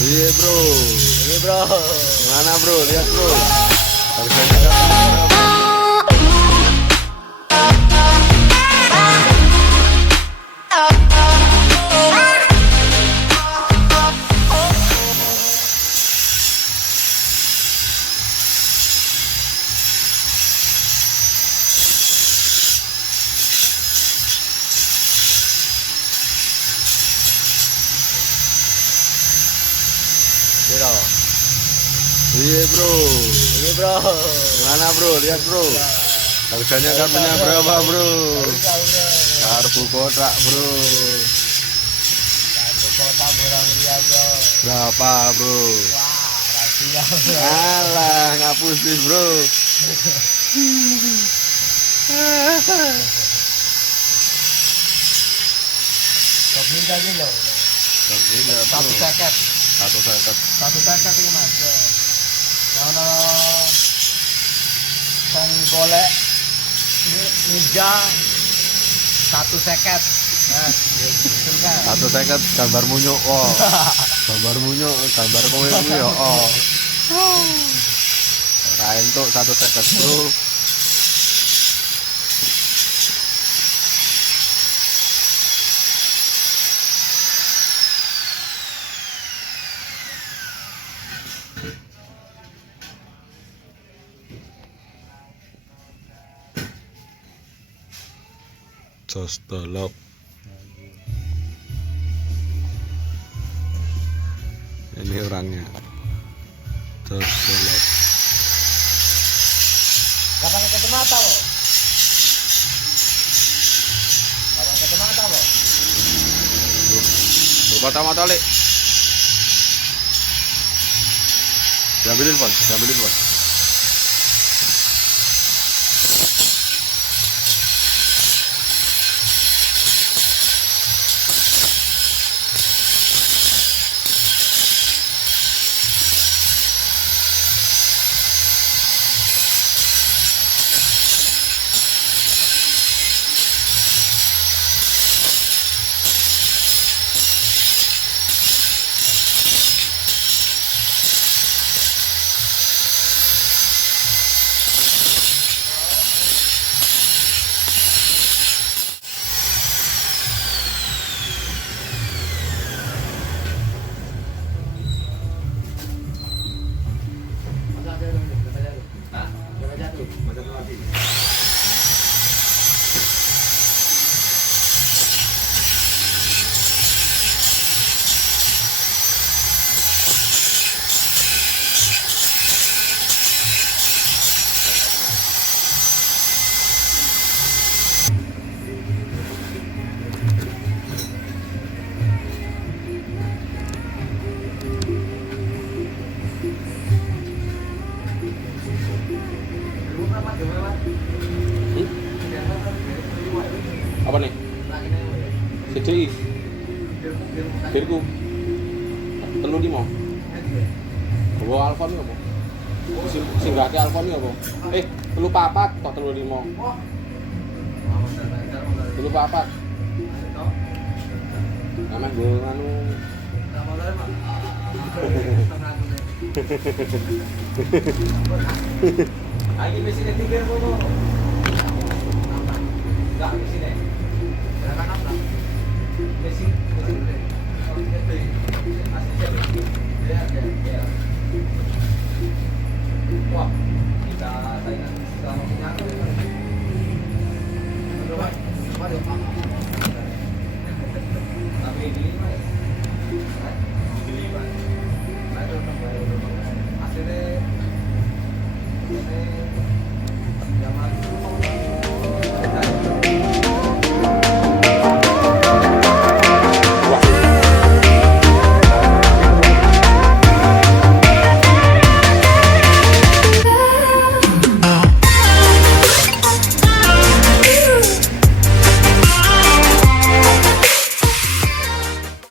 Iya bro. Ini bro. Mana bro? Lihat bro. Harganya berapa? Bro. Iya bro. Ini bro. Mana bro? Lihat bro. Harganya kartunya berapa bro? Kartu kotak bro. Kartu kota murah-meriah bro. Berapa bro? Wah, rahasia bro. Alah, ngapus sih bro. Kok minta aja loh. Harganya Satu bro. seket. 150. Satu seket ini mas. Yang sang golek meja satu seket. Nah, betul kan? 150 gambar munyuk. Oh. Gambar munyuk, gambar kowe kuwi ya. Oh. Ora entuk 150 bro. Just the love. Ini orangnya. Just the love. Kapan kacamata lo? Kapan kacamata lo? Lu kacamata lek. Diambilin pon, diambilin pon. Apa nih? CDI. Birku. Telu limo. Bawa Alfon apa? Singgahke Alfon apa? Telu papat kok telu limo. Telu papat. Namanya gue anu. Lagi mesin 3 kok. Enggak mesin. Silakan